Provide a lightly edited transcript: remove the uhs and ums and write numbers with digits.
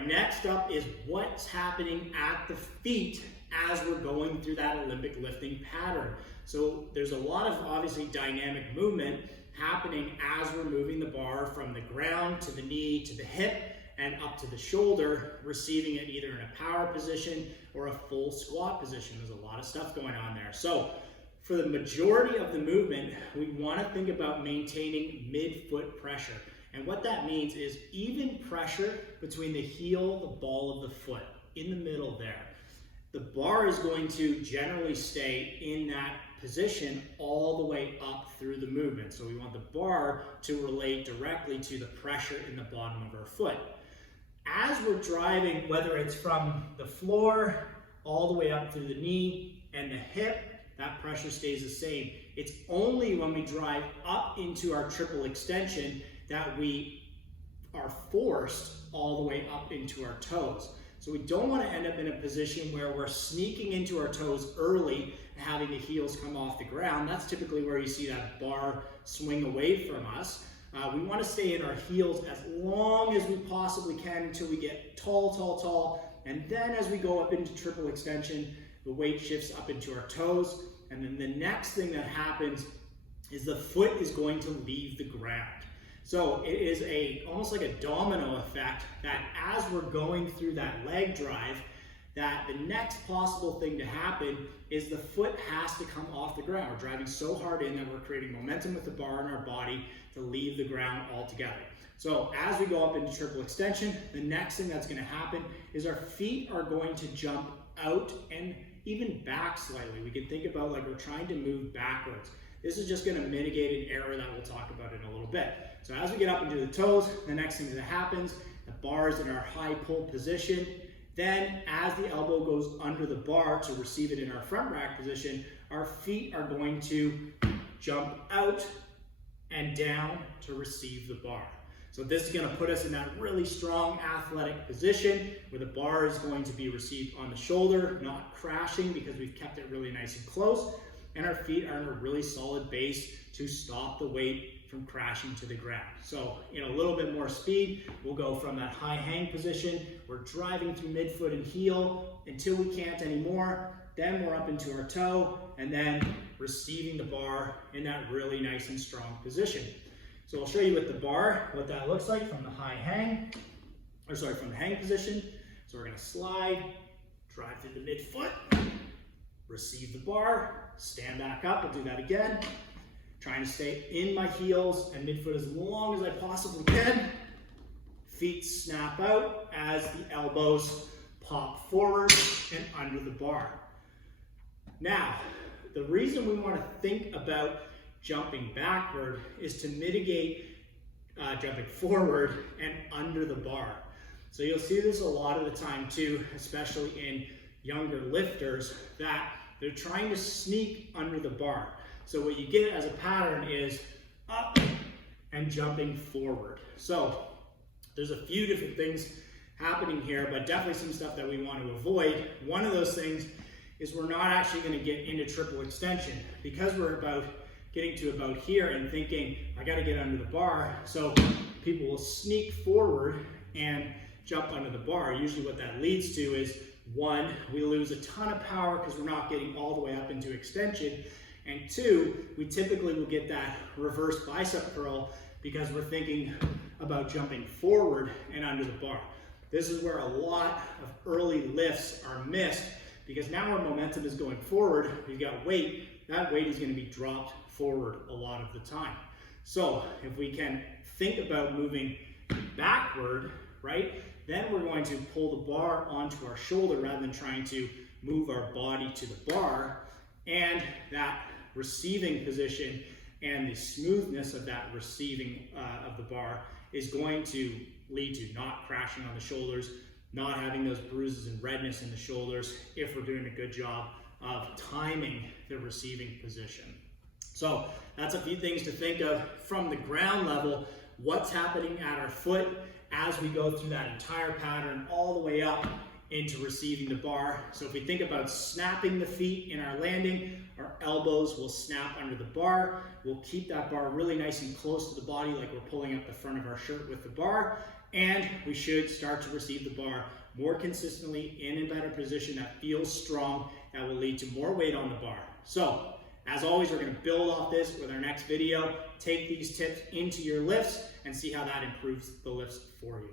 right, next up is what's happening at the feet as we're going through that Olympic lifting pattern. So there's a lot of obviously dynamic movement happening as we're moving the bar from the ground to the knee to the hip and up to the shoulder, receiving it either in a power position or a full squat position. There's a lot of stuff going on there. So for the majority of the movement, we want to think about maintaining mid-foot pressure. And what that means is even pressure between the heel, the ball of the foot, in the middle there. The bar is going to generally stay in that position all the way up through the movement. So we want the bar to relate directly to the pressure in the bottom of our foot. As we're driving, whether it's from the floor all the way up through the knee and the hip, that pressure stays the same. It's only when we drive up into our triple extension that we are forced all the way up into our toes. So we don't want to end up in a position where we're sneaking into our toes early and having the heels come off the ground. That's typically where you see that bar swing away from us. We want to stay in our heels as long as we possibly can until we get tall, tall, tall. And then as we go up into triple extension, the weight shifts up into our toes. And then the next thing that happens is the foot is going to leave the ground. So it is almost like a domino effect that as we're going through that leg drive, that the next possible thing to happen is the foot has to come off the ground. We're driving so hard in that we're creating momentum with the bar in our body to leave the ground altogether. So as we go up into triple extension, the next thing that's going to happen is our feet are going to jump out and even back slightly. We can think about like we're trying to move backwards. This is just going to mitigate an error that we'll talk about in a little bit. So as we get up into the toes, the next thing that happens, the bar is in our high pull position. Then as the elbow goes under the bar to receive it in our front rack position, our feet are going to jump out and down to receive the bar. So this is going to put us in that really strong athletic position where the bar is going to be received on the shoulder, not crashing because we've kept it really nice and close. And our feet are in a really solid base to stop the weight from crashing to the ground. So in a little bit more speed, we'll go from that high hang position. We're driving through midfoot and heel until we can't anymore. Then we're up into our toe and then receiving the bar in that really nice and strong position. So I'll show you with the bar what that looks like from the high hang, from the hang position. So we're gonna slide, drive through the midfoot, receive the bar, stand back up, I'll do that again. Trying to stay in my heels and midfoot as long as I possibly can. Feet snap out as the elbows pop forward and under the bar. Now, the reason we want to think about jumping backward is to mitigate jumping forward and under the bar. So you'll see this a lot of the time too, especially in younger lifters, that they're trying to sneak under the bar. So what you get as a pattern is up and jumping forward. So there's a few different things happening here, but definitely some stuff that we want to avoid. One of those things is we're not actually going to get into triple extension because we're getting to about here and thinking, I got to get under the bar. So people will sneak forward and jump under the bar. Usually what that leads to is, one, we lose a ton of power because we're not getting all the way up into extension. And two, we typically will get that reverse bicep curl because we're thinking about jumping forward and under the bar. This is where a lot of early lifts are missed because now our momentum is going forward, we've got weight, that weight is going to be dropped forward a lot of the time. So if we can think about moving backward, right, then we're going to pull the bar onto our shoulder rather than trying to move our body to the bar, and that receiving position and the smoothness of that receiving of the bar is going to lead to not crashing on the shoulders, not having those bruises and redness in the shoulders if we're doing a good job of timing the receiving position. So that's a few things to think of from the ground level, what's happening at our foot as we go through that entire pattern all the way up into receiving the bar. So if we think about snapping the feet in our landing, our elbows will snap under the bar. We'll keep that bar really nice and close to the body like we're pulling up the front of our shirt with the bar. and we should start to receive the bar more consistently in a better position that feels strong, that will lead to more weight on the bar. So, as always, we're going to build off this with our next video, take these tips into your lifts, and see how that improves the lifts for you.